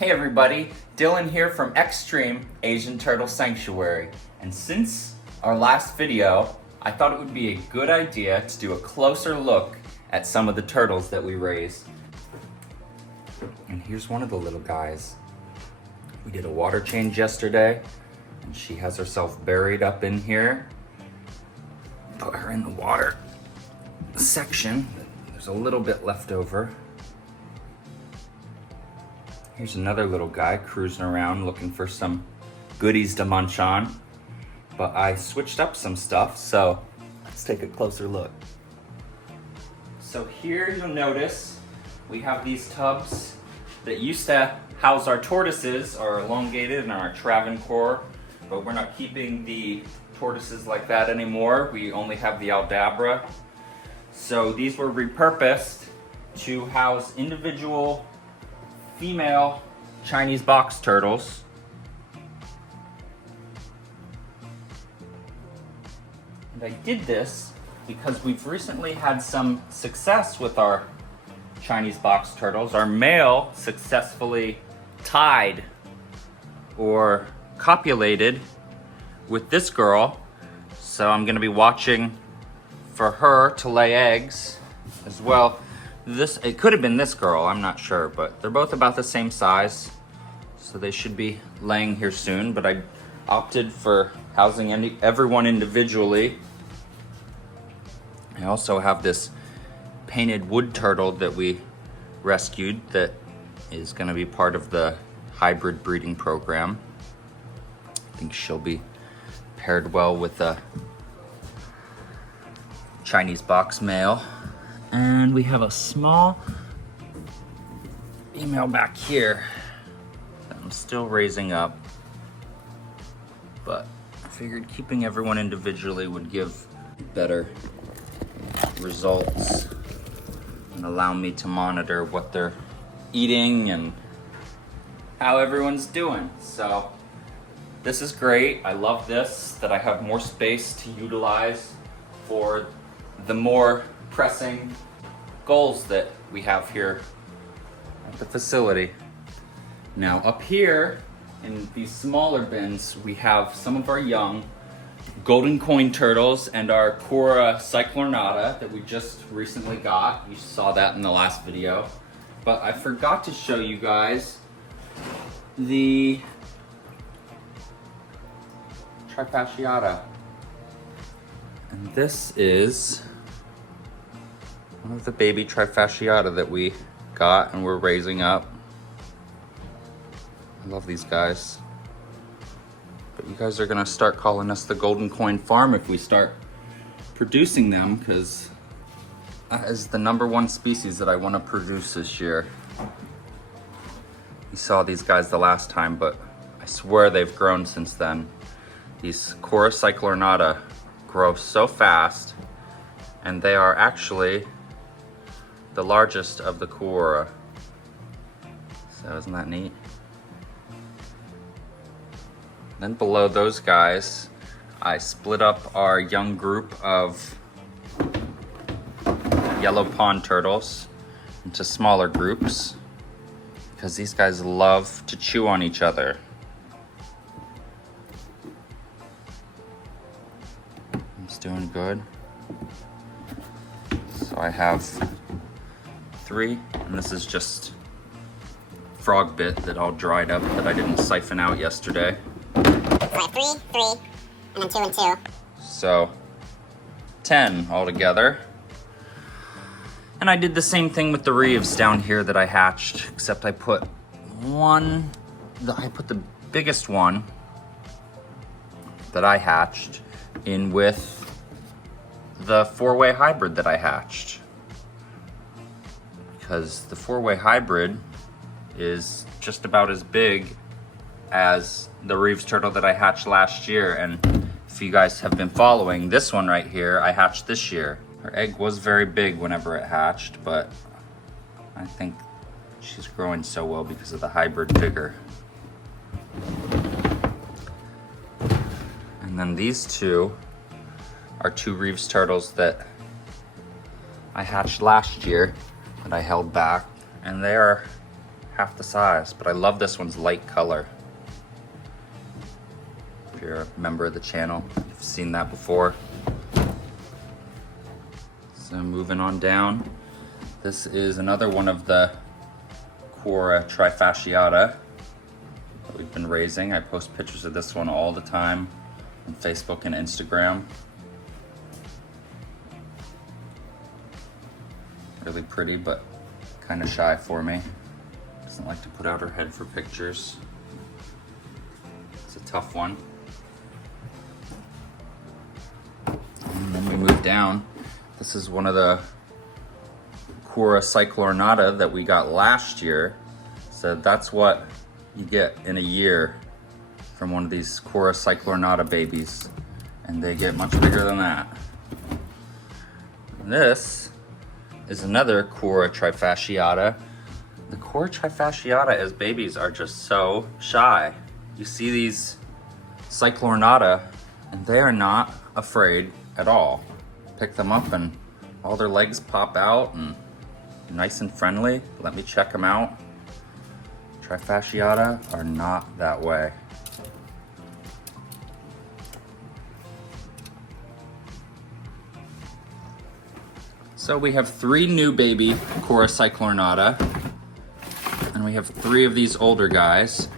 Hey everybody, Dylan here from Extreme Asian Turtle Sanctuary. And since our last video, I thought it would be a good idea to do a closer look at some of the turtles that we raise. And here's one of the little guys. We did a water change yesterday, and she has herself buried up in here. Put her in the water section. There's a little bit left over. Here's another little guy cruising around looking for some goodies to munch on. But I switched up some stuff, so let's take a closer look. So here you'll notice we have these tubs that used to house our tortoises, are elongated, and our Travancore, but we're not keeping the tortoises like that anymore. We only have the Aldabra. So these were repurposed to house individual female Chinese box turtles. And I did this because we've recently had some success with our Chinese box turtles. Our male successfully tied or copulated with this girl. So I'm gonna be watching for her to lay eggs as well. It could have been this girl, I'm not sure, but they're both about the same size, so they should be laying here soon. But I opted for housing everyone individually. I also have this painted wood turtle that we rescued that is going to be part of the hybrid breeding program. I think she'll be paired well with a Chinese box male. And we have a small female back here that I'm still raising up, but I figured keeping everyone individually would give better results and allow me to monitor what they're eating and how everyone's doing. So this is great. I love this, that I have more space to utilize for the more pressing goals that we have here at the facility. Now up here in these smaller bins, we have some of our young golden coin turtles and our Cora cyclornata that we just recently got. You saw that in the last video. But I forgot to show you guys the trifasciata. And this is one of the baby trifasciata that we got and we're raising up. I love these guys. But you guys are gonna start calling us the Golden Coin Farm if we start producing them, because that is the #1 species that I want to produce this year. You saw these guys the last time, but I swear they've grown since then. These Cora cyclornata grow so fast, and they are actually the largest of the Cora. So isn't that neat? Then below those guys, I split up our young group of yellow pond turtles into smaller groups because these guys love to chew on each other. It's doing good. So I have 3, and this is just frog bit that all dried up that I didn't siphon out yesterday. So I have 3, 3, and then 2 and 2. So 10 altogether. And I did the same thing with the reeves down here that I hatched, except I put the biggest one that I hatched in with the 4-way hybrid that I hatched. Because the 4-way hybrid is just about as big as the reeves turtle that I hatched last year. And if you guys have been following, this one right here, I hatched this year. Her egg was very big whenever it hatched, but I think she's growing so well because of the hybrid vigor. And then these two are 2 reeves turtles that I hatched last year that I held back, and they are half the size, but I love this one's light color. If you're a member of the channel, you've seen that before. So moving on down, this is another one of the Cora trifasciata that we've been raising. I post pictures of this one all the time on Facebook and Instagram. Really pretty, but kind of shy for me. Doesn't like to put out her head for pictures. It's a tough one. And then we move down. This is one of the Cora cyclornata that we got last year. So that's what you get in a year from one of these Cora cyclornata babies. And they get much bigger than that. This is another Cora trifasciata. The Cora trifasciata as babies are just so shy. You see these cyclornata and they are not afraid at all. Pick them up and all their legs pop out and nice and friendly. Let me check them out. Trifasciata are not that way. So we have 3 new baby Cora cyclornata, and we have 3 of these older guys.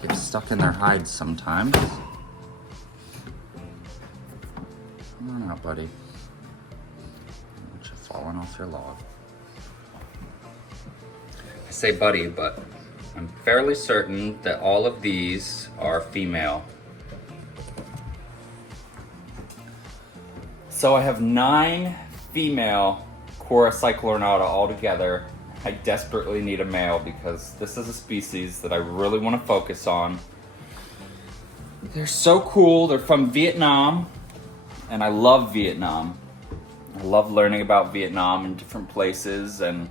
They get stuck in their hides sometimes. Come on out, buddy. You're falling off your log. I say buddy, but I'm fairly certain that all of these are female. So I have 9 female Cora cyclornata altogether. I desperately need a male because this is a species that I really want to focus on. They're so cool. They're from Vietnam, and I love Vietnam. I love learning about Vietnam and different places, and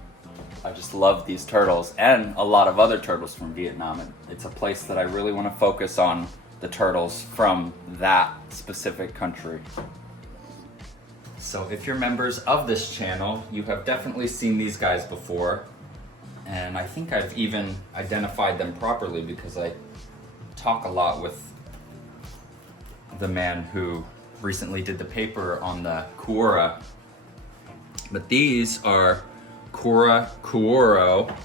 I just love these turtles and a lot of other turtles from Vietnam. It's a place that I really want to focus on the turtles from that specific country. So if you're members of this channel, you have definitely seen these guys before. And I think I've even identified them properly because I talk a lot with the man who recently did the paper on the Cora. But these are Cora Kuoro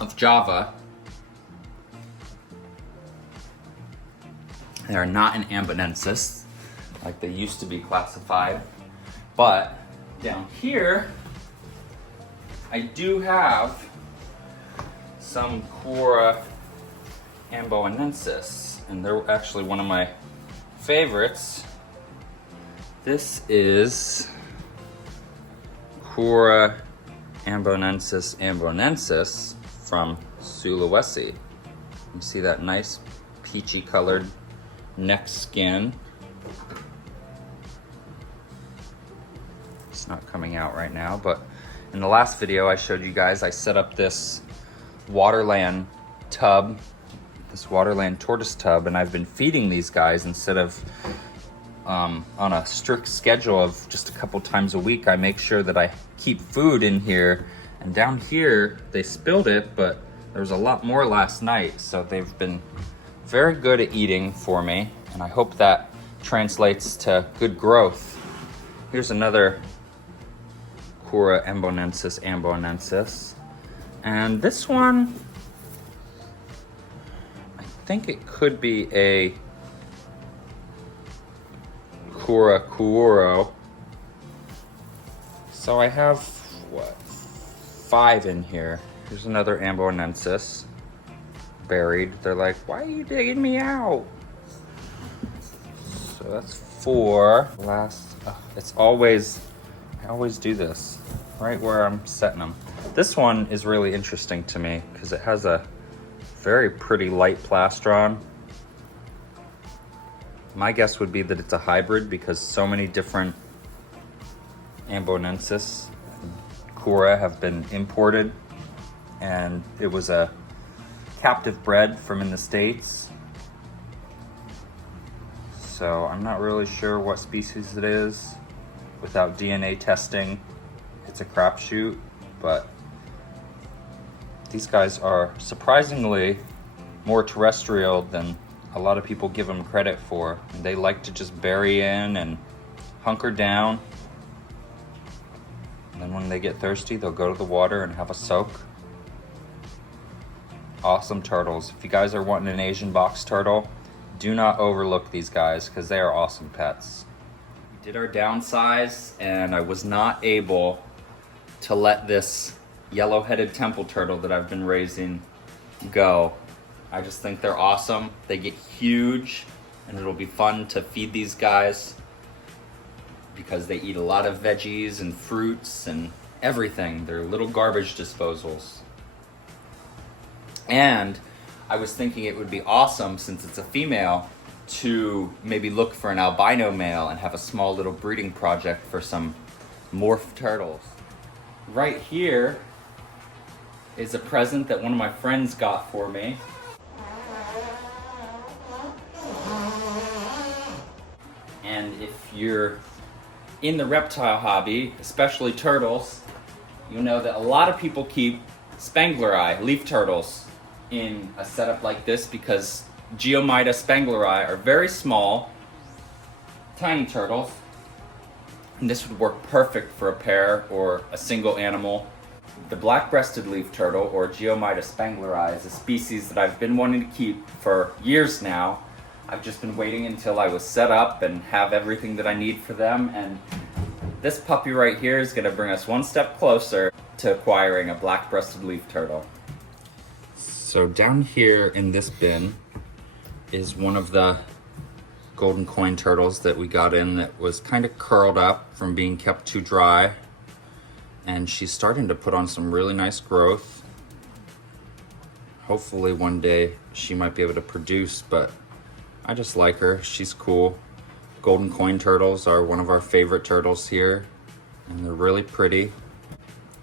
of Java. They are not an Ambonensis like they used to be classified. But down here, I do have some Cora ambonensis, and they're actually one of my favorites. This is Cora ambonensis from Sulawesi. You see that nice peachy colored neck skin. It's not coming out right now, but in the last video I showed you guys I set up this waterland tub, this waterland tortoise tub, and I've been feeding these guys instead of on a strict schedule of just a couple times a week. I make sure that I keep food in here, and down here they spilled it, but there was a lot more last night, so they've been very good at eating for me, and I hope that translates to good growth. Here's another Cora ambonensis. And this one, I think it could be a Cora Kuoro. So I have, 5 in here. Here's another ambonensis buried. They're like, why are you digging me out? So that's 4. It's always, I always do this right where I'm setting them. This one is really interesting to me because it has a very pretty light plastron. My guess would be that it's a hybrid because so many different ambonensis Cora have been imported, and it was a captive bred from in the States. So I'm not really sure what species it is. Without DNA testing, it's a crapshoot, but These guys are surprisingly more terrestrial than a lot of people give them credit for. They like to just bury in and hunker down. And then when they get thirsty, they'll go to the water and have a soak. Awesome turtles. If you guys are wanting an Asian box turtle, do not overlook these guys because they are awesome pets. We did our downsize and I was not able to let this yellow-headed temple turtle that I've been raising go. I just think they're awesome. They get huge and it'll be fun to feed these guys because they eat a lot of veggies and fruits and everything. They're little garbage disposals. And I was thinking it would be awesome, since it's a female, to maybe look for an albino male and have a small little breeding project for some morph turtles. Right here is a present that one of my friends got for me. And if you're in the reptile hobby, especially turtles, you know that a lot of people keep Spangleri, leaf turtles, in a setup like this because Geomyda spangleri are very small, tiny turtles. And this would work perfect for a pair or a single animal. The black-breasted leaf turtle, or Geomyda spangleri, is a species that I've been wanting to keep for years now. I've just been waiting until I was set up and have everything that I need for them, and this puppy right here is going to bring us one step closer to acquiring a black-breasted leaf turtle. So down here in this bin is one of the golden coin turtles that we got in that was kind of curled up from being kept too dry. And she's starting to put on some really nice growth. Hopefully one day she might be able to produce, but I just like her. She's cool. Golden coin turtles are one of our favorite turtles here, and they're really pretty.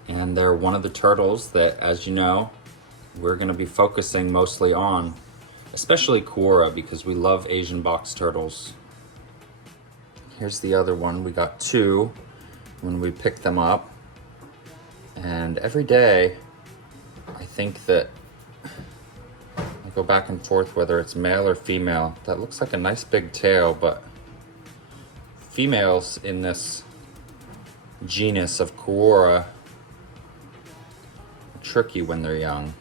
And they're one of the turtles that, as you know, we're going to be focusing mostly on, especially Quora, because we love Asian box turtles. Here's the other one. We got two when we picked them up. And every day, I think that I go back and forth whether it's male or female. That looks like a nice big tail, but females in this genus of Quora are tricky when they're young.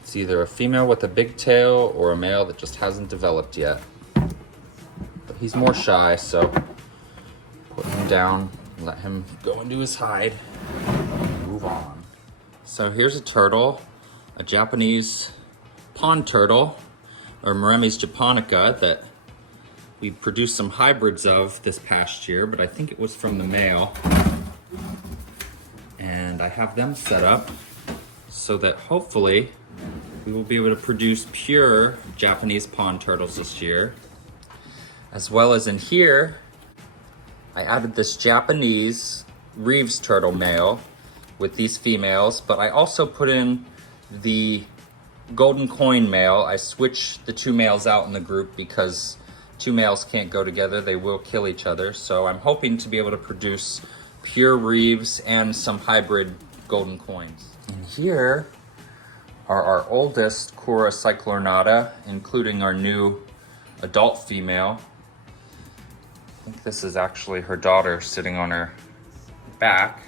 It's either a female with a big tail or a male that just hasn't developed yet. But he's more shy, so put him down. Let him go into his hide and move on. So here's a turtle, a Japanese pond turtle, or Meremes japonica, that we produced some hybrids of this past year, but I think it was from the male. And I have them set up so that hopefully we will be able to produce pure Japanese pond turtles this year. As well as in here, I added this Japanese Reeves turtle male with these females, but I also put in the golden coin male. I switched the two males out in the group because two males can't go together. They will kill each other. So I'm hoping to be able to produce pure Reeves and some hybrid golden coins. And here are our oldest Quora cyclornata, including our new adult female. I think this is actually her daughter sitting on her back.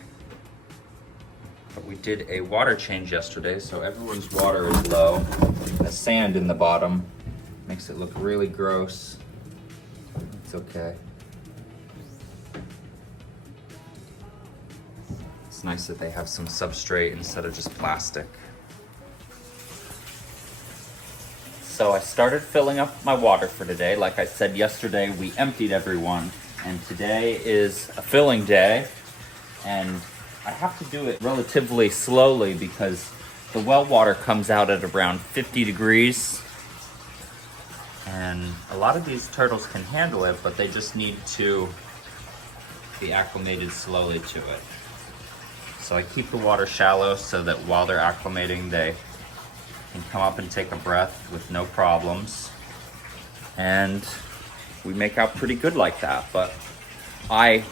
But we did a water change yesterday, so everyone's water is low. The sand in the bottom makes it look really gross. It's okay. It's nice that they have some substrate instead of just plastic. So I started filling up my water for today. Like I said yesterday, we emptied everyone, and today is a filling day, and I have to do it relatively slowly because the well water comes out at around 50 degrees, and a lot of these turtles can handle it, but they just need to be acclimated slowly to it. So I keep the water shallow so that while they're acclimating, they can come up and take a breath with no problems. And we make out pretty good like that. But I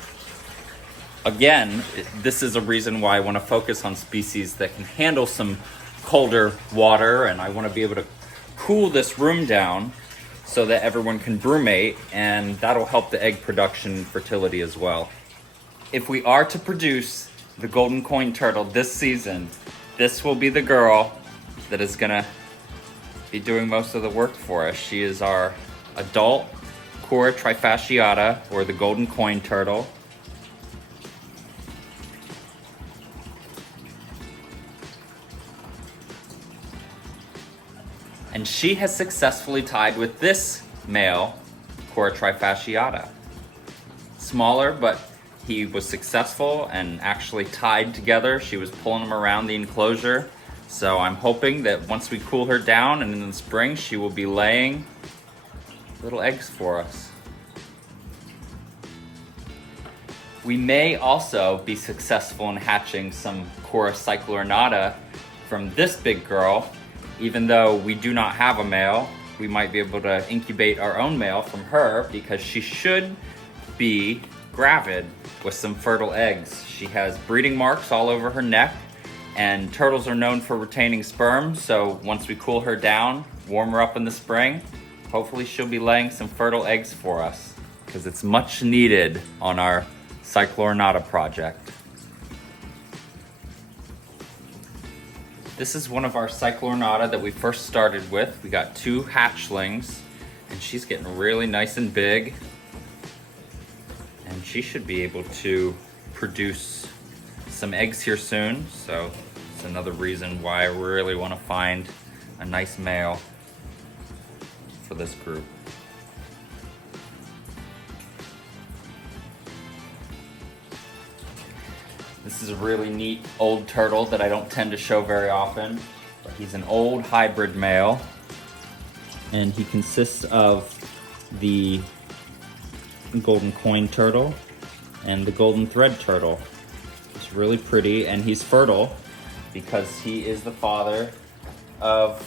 again, this is a reason why I want to focus on species that can handle some colder water, and I want to be able to cool this room down so that everyone can brumate, and that'll help the egg production and fertility as well. If we are to produce the golden coin turtle this season, this will be the girl that is gonna be doing most of the work for us. She is our adult Cora trifasciata, or the golden coin turtle. And she has successfully tied with this male, Cora trifasciata. Smaller, but he was successful and actually tied together. She was pulling him around the enclosure. So I'm hoping that once we cool her down and in the spring, she will be laying little eggs for us. We may also be successful in hatching some Cora cyclornata from this big girl. Even though we do not have a male, we might be able to incubate our own male from her, because she should be gravid with some fertile eggs. She has breeding marks all over her neck, and turtles are known for retaining sperm, so once we cool her down, warm her up in the spring, hopefully she'll be laying some fertile eggs for us, because it's much needed on our cyclornata project. This is one of our cyclornata that we first started with. We got 2 hatchlings, and she's getting really nice and big. And she should be able to produce some eggs here soon. So it's another reason why I really want to find a nice male for this group. This is a really neat old turtle that I don't tend to show very often, but he's an old hybrid male, and he consists of the golden coin turtle and the golden thread turtle. It's really pretty, and he's fertile because he is the father of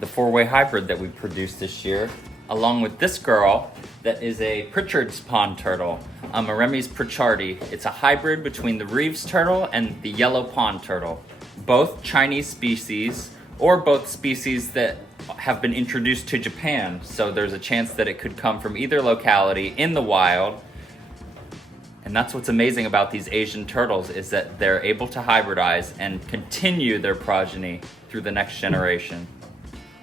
the 4-way hybrid that we produced this year, along with this girl that is a Pritchard's pond turtle, a Maremes pritchardi. It's a hybrid between the Reeves turtle and the yellow pond turtle. Both Chinese species, or both species that have been introduced to Japan, so there's a chance that it could come from either locality in the wild. And that's what's amazing about these Asian turtles, is that they're able to hybridize and continue their progeny through the next generation.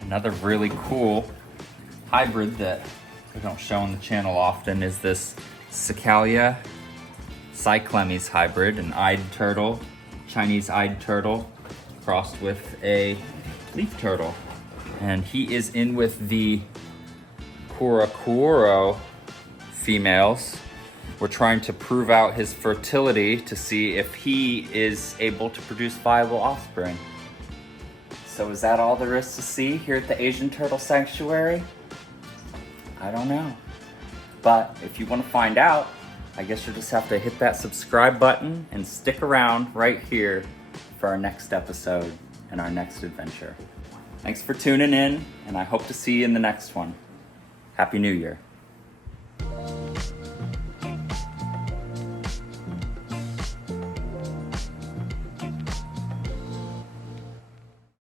Another really cool hybrid that we don't show on the channel often is this Cicalia cyclemes hybrid, an eyed turtle, Chinese eyed turtle, crossed with a leaf turtle. And he is in with the Kurakuoro females. We're trying to prove out his fertility to see if he is able to produce viable offspring. So is that all there is to see here at the Asian Turtle Sanctuary? I don't know. But if you want to find out, I guess you'll just have to hit that subscribe button and stick around right here for our next episode and our next adventure. Thanks for tuning in, and I hope to see you in the next one. Happy New Year.